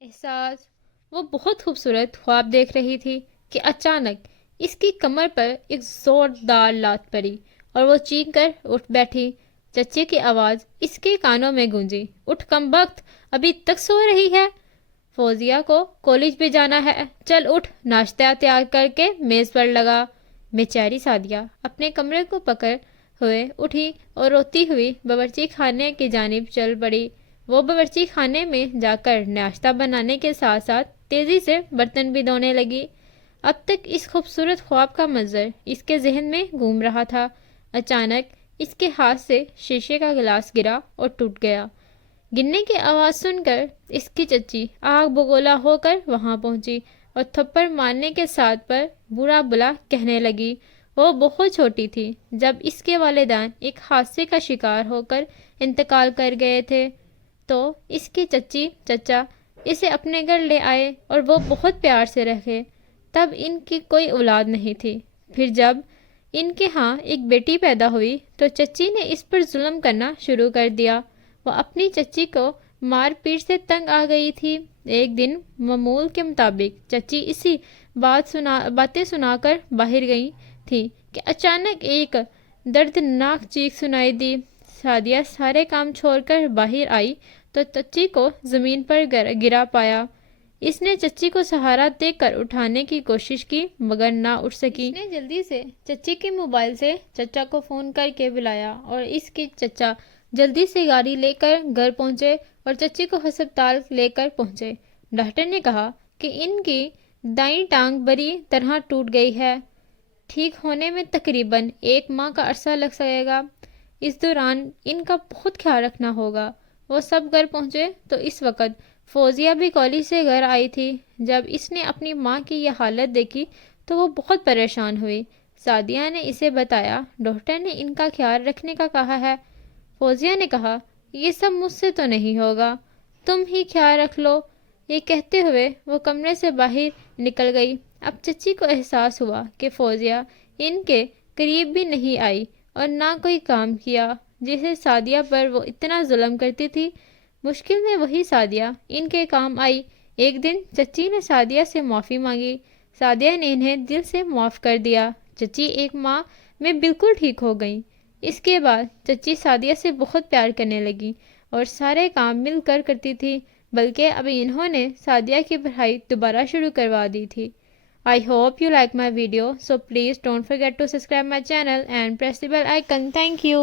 احساس وہ بہت خوبصورت خواب دیکھ رہی تھی کہ اچانک اس کی کمر پر ایک زوردار لات پڑی اور وہ چیخ کر اٹھ بیٹھی۔ چچے کی آواز اس کے کانوں میں گونجی، اٹھ کمبخت، ابھی تک سو رہی ہے؟ فوزیہ کو کالج بھی جانا ہے، چل اٹھ، ناشتہ تیار کر کے میز پر لگا۔ بیچاری سعدیہ اپنے کمرے کو پکڑ ہوئے اٹھی اور روتی ہوئی باورچی خانے کی جانب چل پڑی۔ وہ باورچی خانے میں جا کر ناشتہ بنانے کے ساتھ ساتھ تیزی سے برتن بھی دھونے لگی۔ اب تک اس خوبصورت خواب کا منظر اس کے ذہن میں گھوم رہا تھا۔ اچانک اس کے ہاتھ سے شیشے کا گلاس گرا اور ٹوٹ گیا۔ گرنے کی آواز سن کر اس کی چچی آگ بگولا ہو کر وہاں پہنچی اور تھپڑ مارنے کے ساتھ پر برا بلا کہنے لگی۔ وہ بہت چھوٹی تھی جب اس کے والدین ایک حادثے کا شکار ہو کر انتقال کر گئے تھے، تو اس کی چچی چچا اسے اپنے گھر لے آئے اور وہ بہت پیار سے رکھے۔ تب ان کی کوئی اولاد نہیں تھی۔ پھر جب ان کے ہاں ایک بیٹی پیدا ہوئی تو چچی نے اس پر ظلم کرنا شروع کر دیا۔ وہ اپنی چچی کو مار پیٹ سے تنگ آ گئی تھی۔ ایک دن معمول کے مطابق چچی اسی باتیں سنا کر باہر گئی تھی کہ اچانک ایک دردناک چیخ سنائی دی۔ سعدیہ سارے کام چھوڑ کر باہر آئی تو چچی کو زمین پر گرا پایا۔ اس نے چچی کو سہارا دے کر اٹھانے کی کوشش کی مگر نہ اٹھ سکی۔ اس نے جلدی سے چچی کے موبائل سے چچا کو فون کر کے بلایا اور اس کی چچا جلدی سے گاڑی لے کر گھر پہنچے اور چچی کو ہسپتال لے کر پہنچے۔ ڈاکٹر نے کہا کہ ان کی دائیں ٹانگ بری طرح ٹوٹ گئی ہے، ٹھیک ہونے میں تقریباً 1 ماہ کا عرصہ لگ سکے گا۔ اس دوران ان کا بہت خیال رکھنا ہوگا۔ وہ سب گھر پہنچے تو اس وقت فوزیہ بھی کالج سے گھر آئی تھی۔ جب اس نے اپنی ماں کی یہ حالت دیکھی تو وہ بہت پریشان ہوئی۔ سعدیہ نے اسے بتایا، ڈاکٹر نے ان کا خیال رکھنے کا کہا ہے۔ فوزیہ نے کہا، یہ سب مجھ سے تو نہیں ہوگا، تم ہی خیال رکھ لو۔ یہ کہتے ہوئے وہ کمرے سے باہر نکل گئی۔ اب چچی کو احساس ہوا کہ فوزیہ ان کے قریب بھی نہیں آئی اور نہ کوئی کام کیا جسے سعدیہ پر وہ اتنا ظلم کرتی تھی۔ مشکل میں وہی سعدیہ ان کے کام آئی۔ ایک دن چچی نے سعدیہ سے معافی مانگی۔ سعدیہ نے انہیں دل سے معاف کر دیا۔ چچی 1 ماہ میں بالکل ٹھیک ہو گئیں۔ اس کے بعد چچی سعدیہ سے بہت پیار کرنے لگی اور سارے کام مل کر کرتی تھی، بلکہ ابھی انہوں نے سعدیہ کی پڑھائی دوبارہ شروع کروا دی تھی۔ I hope you like my video, so please don't forget to subscribe my channel and press the bell icon. Thank you.